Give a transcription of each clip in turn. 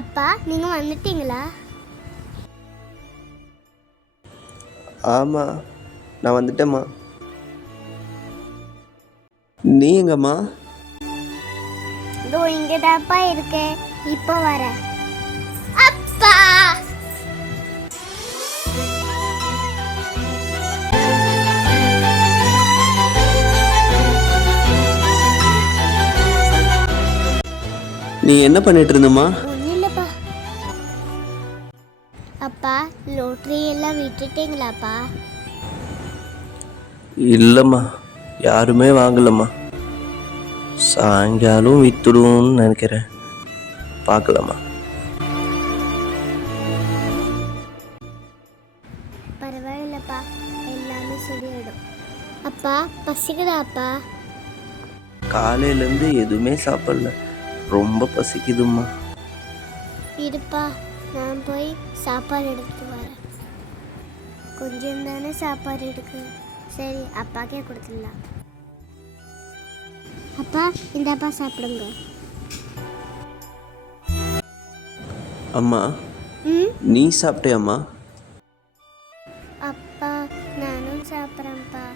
அப்பா நீங்கள் வந்துட்டீங்களா? ஆமாம், நான் வந்துட்டேம்மா. நீ எங்கம்மா? இதோ இங்கே தான்ப்பா இருக்கேன், இப்போ வரேன். அப்பா நீ என்ன பண்ணிட்டு இருந்தம்மா? ஒன்றும் இல்லைப்பா. அப்பா லோட்டரி எல்லாம் விட்டுட்டீங்களாப்பா? இல்லைம்மா, யாருமே வாங்கலம்மா. சாயங்காலம் வித்துடுவோன்னு நினைக்கிறேன், பார்க்கலாமா? பரவாயில்லப்பா, எல்லாமே சரியாயிடும். அப்பா பசிக்குதாப்பா? காலையிலேருந்து எதுவுமே சாப்பிடல, ரொம்ப பசிக்குதும்மா. இருப்பா, நான் போய் சாப்பாடு எடுத்துட்டு வரேன். கொஞ்சம் தானே சாப்பாடு இருக்கு, சரி அப்பாக்கே கொடுத்துடலாம். அப்பா இந்தாப்பா சாப்பிடுங்க. அம்மா, நீ சாப்பிட்டியாம்மா? அப்பா நானும் சாப்பிட்றேன்ப்பா.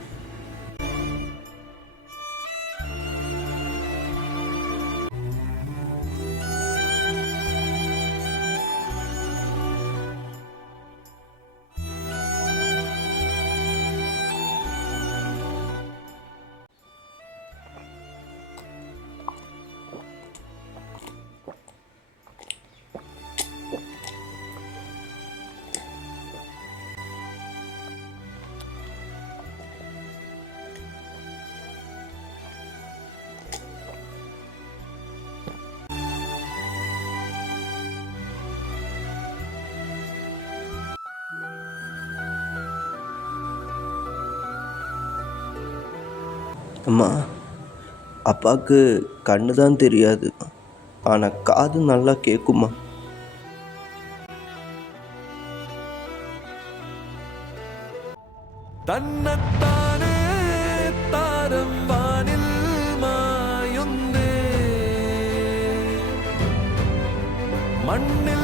அம்மா, அப்பாவுக்கு கண்ணு தான் தெரியாது, ஆனால் காது நல்லா கேட்குமா? தன்னத்தானே தாரம் வானில் மாயுந்தே மண்ணில்